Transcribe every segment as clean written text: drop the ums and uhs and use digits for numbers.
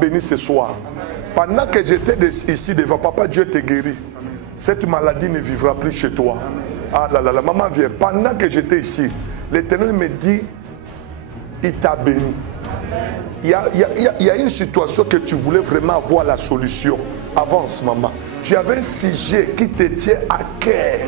béni ce soir. Pendant que j'étais ici devant, papa, Dieu te guérit. Cette maladie ne vivra plus chez toi. Ah là là, la maman vient. Pendant que j'étais ici, l'Éternel me dit, il t'a béni. Il y a une situation que tu voulais vraiment avoir la solution. Avance, maman. Tu avais un sujet qui te tient à cœur.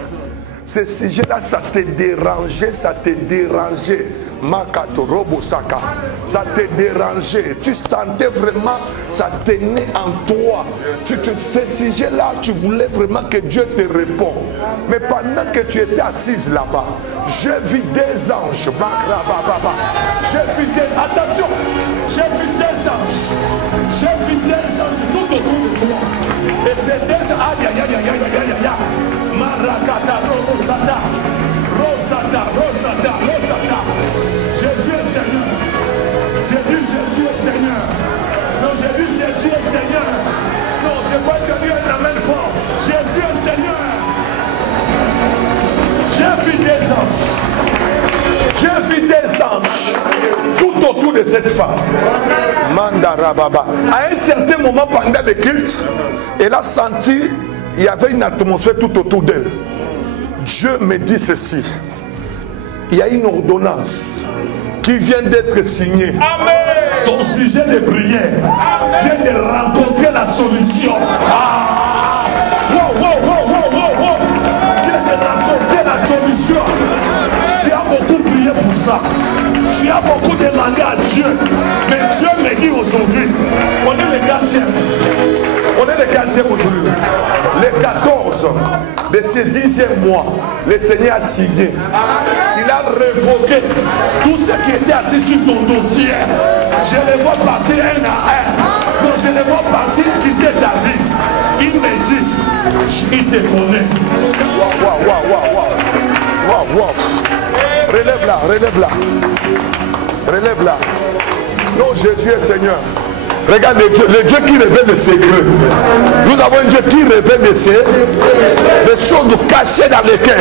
Ce sujet-là, ça te dérangeait, ça te dérangeait. Makato Robosaka, ça te dérangeait. Tu sentais vraiment, ça tenait en toi. Ce sujet-là, tu voulais vraiment que Dieu te réponde. Mais pendant que tu étais assise là-bas, j'ai vu des anges. J'ai vu des... Attention, j'ai vu des anges. J'ai vu des anges tout autour de toi. Et c'est des... Aïe, aïe, aïe, aïe, aïe, aïe, aïe. Marakata Robosata. Rosata, Rosata, Rosata. Jésus est Seigneur. J'ai dit Jésus est Seigneur. Non, j'ai dit Jésus est Seigneur. Non, je peux te dire un amen fort. Jésus est Seigneur. J'ai vu des anges. J'ai vu des anges tout autour de cette femme. Mandarababa. À un certain moment pendant le culte, elle a senti il y avait une atmosphère tout autour d'elle. Dieu me dit ceci. Il y a une ordonnance qui vient d'être signée. Amen. Ton sujet de prière vient de rencontrer la solution. Ah. Wow, wow, wow, wow, wow, wow. Vient de rencontrer la solution. Tu as beaucoup prié pour ça. Tu as beaucoup demandé à Dieu. Mais Dieu me dit aujourd'hui, on est le 4e. On est le 4e aujourd'hui. Le 14 de ce 10e mois, le Seigneur a signé. Il a révoqué tout ce qui était assis sur ton dossier. Je les vois partir un à un. Donc je les vois partir quitter ta vie. Il me dit, il te connaît. Waouh, waouh, waouh, waouh, waouh, waouh. Relève-la, relève-la. Relève-la. Non, Jésus est Seigneur. Regarde le Dieu qui révèle les secrets. Nous avons un Dieu qui révèle les choses cachées dans les cœurs.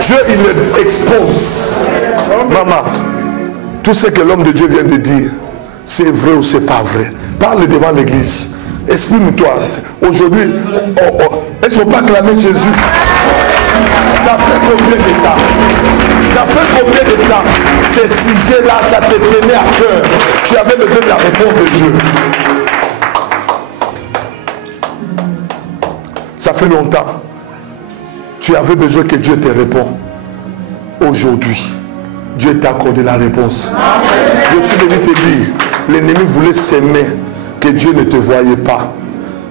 Dieu, il les expose. Maman, tout ce que l'homme de Dieu vient de dire, c'est vrai ou c'est pas vrai. Parle devant l'église. Exprime-toi. Aujourd'hui, est-ce qu'on peut acclamer Jésus? Ça fait combien de temps? Ça fait combien de temps? Ces sujets-là, ça te tenait à cœur. Tu avais besoin de la réponse de Dieu. Ça fait longtemps. Tu avais besoin que Dieu te réponde. Aujourd'hui, Dieu t'a accordé la réponse. Je suis venu te dire, l'ennemi voulait s'aimer, que Dieu ne te voyait pas.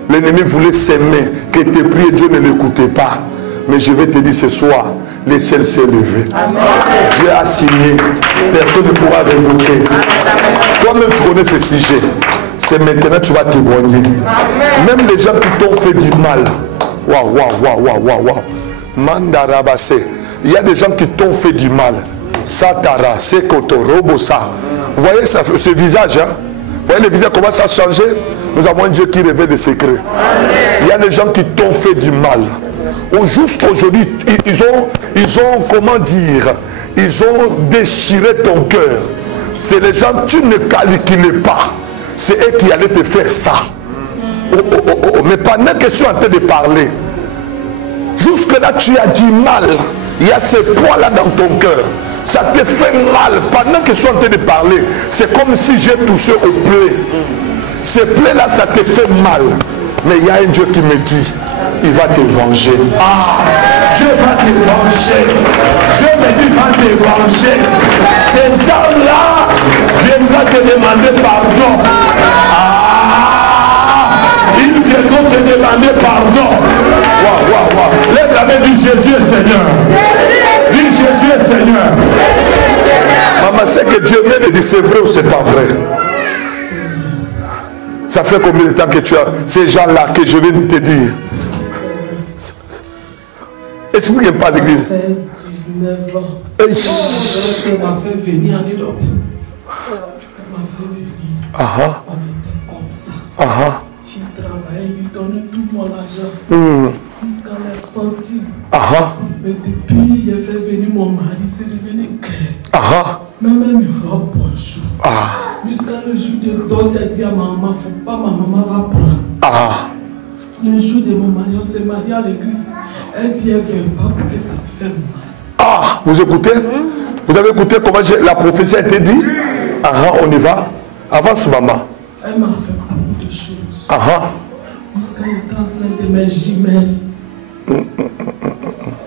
L'ennemi voulait s'aimer, que tes prières, Dieu ne l'écoutait pas. Mais je vais te dire ce soir, le ciel s'est levé. Dieu a signé. Personne ne pourra révoquer. Toi-même, tu connais ce sujet. C'est maintenant que tu vas témoigner. Même les gens qui t'ont fait du mal. Waouh, waouh, waouh, waouh, waouh, waouh. Mandarabase. Il y a des gens qui t'ont fait du mal. Satara, Sekoto, Robosa. Vous voyez ce visage, hein? Vous voyez le visage, comment ça a changé? Nous avons un Dieu qui révèle les secrets. Il y a des gens qui t'ont fait du mal. Juste aujourd'hui, ils ont, comment dire, ils ont déchiré ton cœur. C'est les gens, tu ne calculais pas. C'est eux qui allaient te faire ça. Mais pendant que je suis en train de parler, jusque-là, tu as du mal. Il y a ce poids-là dans ton cœur. Ça te fait mal. Pendant que je suis en train de parler, c'est comme si j'ai touché au plaies. Ces plaies-là, ça te fait mal. Mais il y a un Dieu qui me dit, il va te venger. Ah, Dieu va te venger. Dieu me dit, il va te venger. Ces gens-là viendront te demander pardon. Ah, ils viendront te demander pardon. Waouh, waouh, waouh. Lève la main, dis Jésus est Seigneur. Dis Jésus est Seigneur. Maman, c'est que Dieu me dit, c'est vrai ou c'est pas vrai? Ça fait combien de temps que tu as ces gens-là que je viens de te dire? Explique pas l'église. Ça fait 19 ans. On m'a fait venir en Europe. On m'a fait venir. Aha. On était comme ça. Aha. J'ai travaillé, lui donnais tout mon argent. Jusqu'à la centimes. Aha. Mais depuis, il a fait venir mon mari, c'est devenu clair. Aha. Même elle me voit bonjour. Ah. Jusqu'à le jour de dot, tu as dit à maman, faut pas, ma maman va prendre. Ah. Le jour de mon mari, on s'est marié à l'église. Elle dit, elle ne vient pas pour que ça me fait mal. Ah, vous écoutez? Vous avez écouté comment la prophétie a été dit? Ah, on y va. Avance, maman. Elle m'a fait beaucoup de choses. Ah. Jusqu'à l'état enceinte de mes jumelles.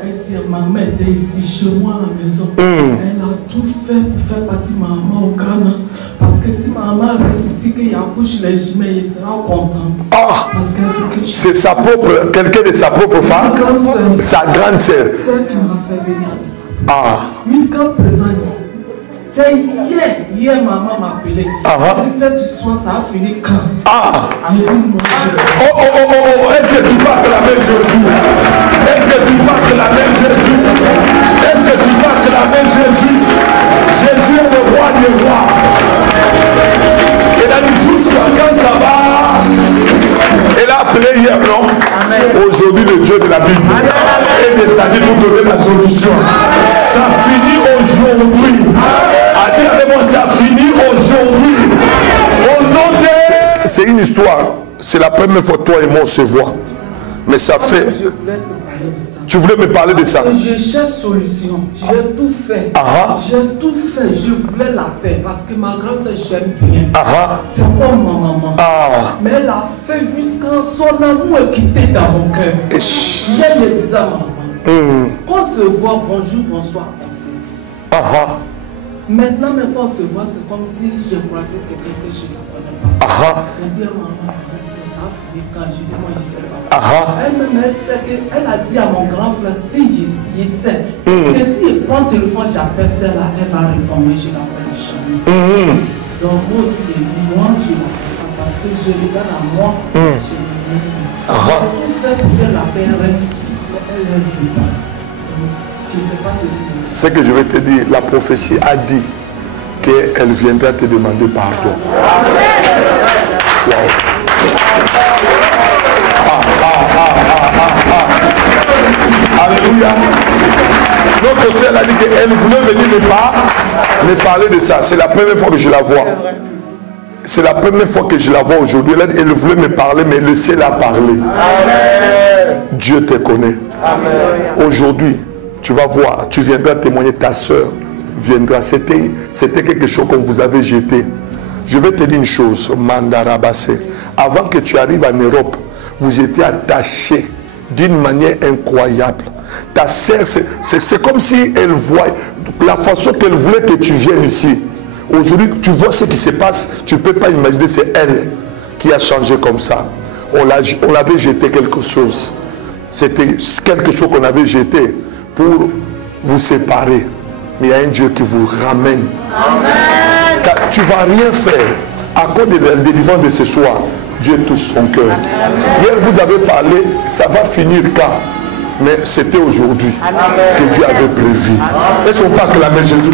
Elle dit, maman était ici chez moi à la maison. Elle a tout fait pour faire partir maman au Ghana. Parce que si maman reste ici, qu'il accouche les jumelles, il sera content. Ah, c'est sa propre, quelqu'un de sa propre femme, sa grande sœur. Celle qui m'a fait venir. Ah. Jusqu'à présent, c'est hier maman m'a appelé. Elle dit cette histoire, ça a fini quand? Ah. Est-ce que tu vas acclamer Jésus? Est-ce que tu vas acclamer Jésus? Est-ce que tu vas acclamer Jésus? Jésus est le roi des rois. Et là, juste quand ça va, elle a appelé hier, non? Aujourd'hui, le Dieu de la Bible est descendu pour donner la solution. Ça finit aujourd'hui. Allez avec moi, ça finit aujourd'hui. Au nom de... C'est une histoire. C'est la première fois que toi et moi on se voit. Mais ça fait... Tu voulais me parler de ça? Je cherche solution. J'ai tout fait. J'ai tout fait. Je voulais la paix parce que ma grande soeur j'aime bien. C'est comme ma maman. Mais elle a fait jusqu'à son amour est quitté dans mon cœur. Je me disais à ma maman, qu'on se voit, bonjour, bonsoir, on se dit. Maintenant, quand on se voit, c'est comme si j'ai croisé quelqu'un que je ne connais pas. Je dis à maman, ça a fini quand je dis, moi je sais pas. Elle a dit à mon grand frère, si il sait, que s'il prend le téléphone, j'appelle celle-là, elle va répondre, je l'appelle jamais. Donc moi aussi, je dis, moi je l'appelle pas parce que je regarde à moi, je ne veux pas. Tout fait pour que la paix reste, elle ne veut pas. Je ne sais pas ce que ce que je vais te dire, la prophétie a dit qu'elle viendra te demander pardon. Wow. Alléluia. Notre sœur a dit qu'elle voulait venir me parler de ça. C'est la première fois que je la vois. C'est la première fois que je la vois aujourd'hui. Elle voulait me parler, mais laissez-la parler. Dieu te connaît. Aujourd'hui, tu vas voir, tu viendras témoigner, ta soeur viendra. C'était quelque chose qu'on vous avait jeté. Je vais te dire une chose, Mandarabassé. Avant que tu arrives en Europe, vous étiez attachés d'une manière incroyable. Ta soeur, c'est comme si elle voit la façon qu'elle voulait que tu viennes ici. Aujourd'hui, tu vois ce qui se passe, tu ne peux pas imaginer, c'est elle qui a changé comme ça. On l'avait jeté quelque chose. C'était quelque chose qu'on avait jeté pour vous séparer. Mais il y a un Dieu qui vous ramène. Amen. Car tu ne vas rien faire. À cause de la délivrance de ce soir, Dieu touche son cœur. Hier, vous avez parlé, ça va finir quand? Mais c'était aujourd'hui que Dieu avait prévu. Est-ce qu'on peut acclamer Jésus?